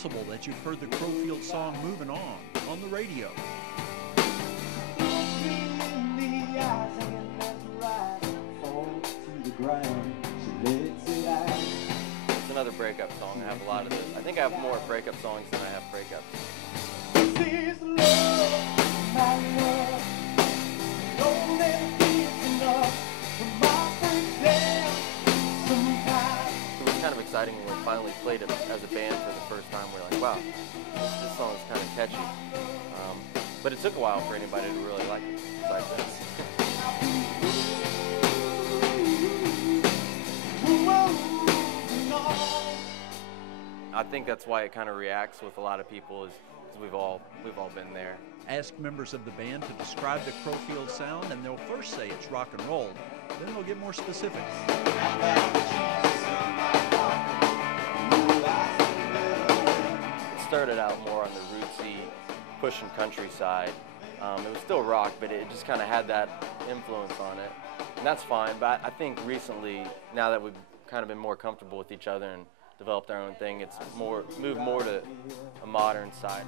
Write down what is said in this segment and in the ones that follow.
possible that you've heard the Crowfield song Moving On the radio. It's another breakup song. I have a lot of this. I think I have more breakup songs than I have breakups. It was kind of exciting when we finally played it as a band for the first time. We're like, wow, this song is kind of catchy. But it took a while for anybody to really like it besides us. I think that's why it kind of reacts with a lot of people is we've all been there. Ask members of the band to describe the Crowfield sound, and they'll first say it's rock and roll, then they'll get more specific. It started out more on the rootsy, pushing countryside. It was still rock, but it just kind of had that influence on it, and that's fine. But I think recently, now that we've kind of been more comfortable with each other and developed our own thing, it's moved more to a modern side.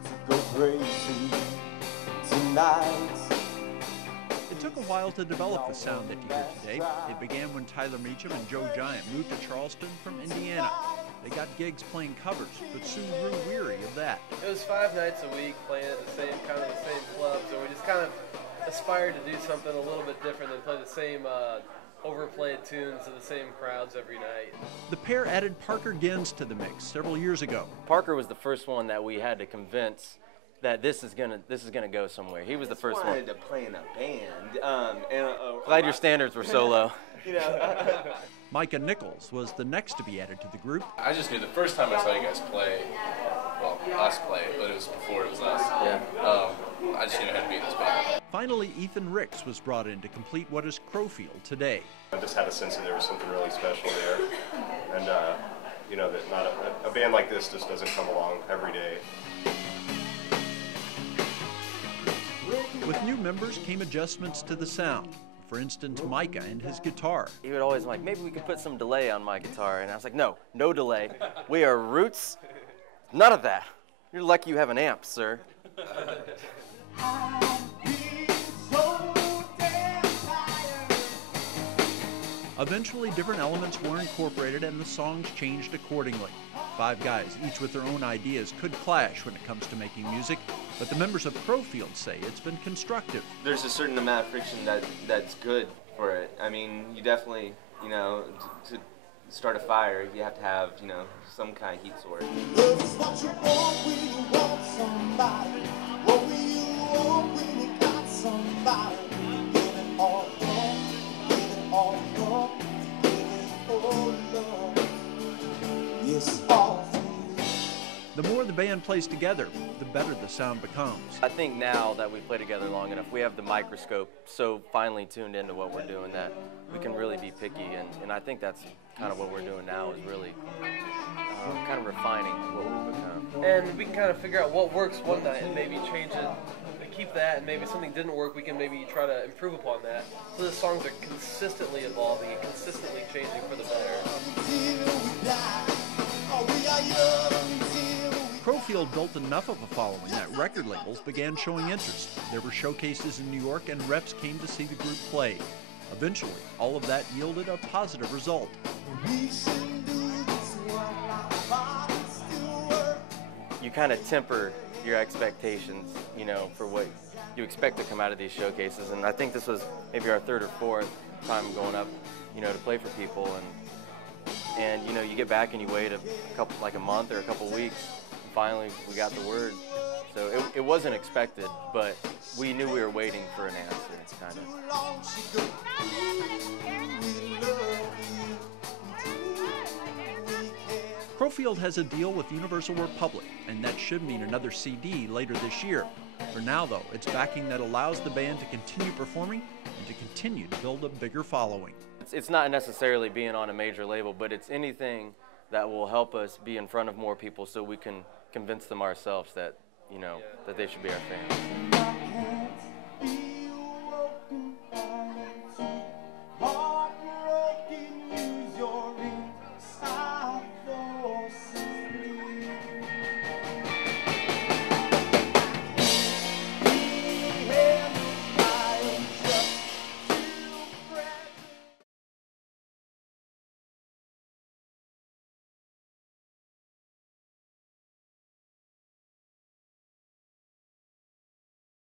It took a while to develop the sound that you hear today. It began when Tyler Meacham and Joe Giant moved to Charleston from Indiana. They got gigs playing covers, but soon grew weary of that. It was 5 nights a week playing at the same clubs, and we just kind of aspired to do something a little bit different than play the same overplayed tunes to the same crowds every night. The pair added Parker Gins to the mix several years ago. Parker was the first one that we had to convince that this is gonna go somewhere. He was the first one. I wanted to play in a band. Glad your standards were so low. You know. Micah Nichols was the next to be added to the group. I just knew the first time I saw you guys play, well, us play, but it was before it was us. Yeah. I just knew I had to be in this band. Finally, Ethan Ricks was brought in to complete what is Crowfield today. I just had a sense that there was something really special there, and you know, that not a band like this just doesn't come along every day. With new members came adjustments to the sound. For instance, Micah and his guitar. He would always like, maybe we could put some delay on my guitar, and I was like, no delay. We are roots, none of that. You're lucky you have an amp, sir. Eventually, different elements were incorporated and the songs changed accordingly. 5 guys, each with their own ideas, could clash when it comes to making music, but the members of Crowfield say it's been constructive. There's a certain amount of friction that's good for it. I mean, you definitely, you know, to start a fire, you have to have, you know, some kind of heat source. The more the band plays together, the better the sound becomes. I think now that we've played together long enough, we have the microscope so finely tuned into what we're doing that we can really be picky, and I think that's kind of what we're doing now, is really kind of refining what we've become. And we can kind of figure out what works one night and maybe change it, keep that, and maybe something didn't work, we can maybe try to improve upon that. So the songs are consistently evolving and consistently changing for the better. Crowfield built enough of a following that record labels began showing interest. There were showcases in New York and reps came to see the group play. Eventually, all of that yielded a positive result. You kind of temper your expectations, you know, for what you expect to come out of these showcases, and I think this was maybe our 3rd or 4th time going up, you know, to play for people, and you know, you get back and you wait like a month or a couple weeks. Finally, we got the word. So it wasn't expected, but we knew we were waiting for an answer, kind of. Crowfield has a deal with Universal Republic, and that should mean another CD later this year. For now, though, it's backing that allows the band to continue performing and to continue to build a bigger following. It's not necessarily being on a major label, but it's anything that will help us be in front of more people so we can convince them ourselves that, you know, that they should be our fans.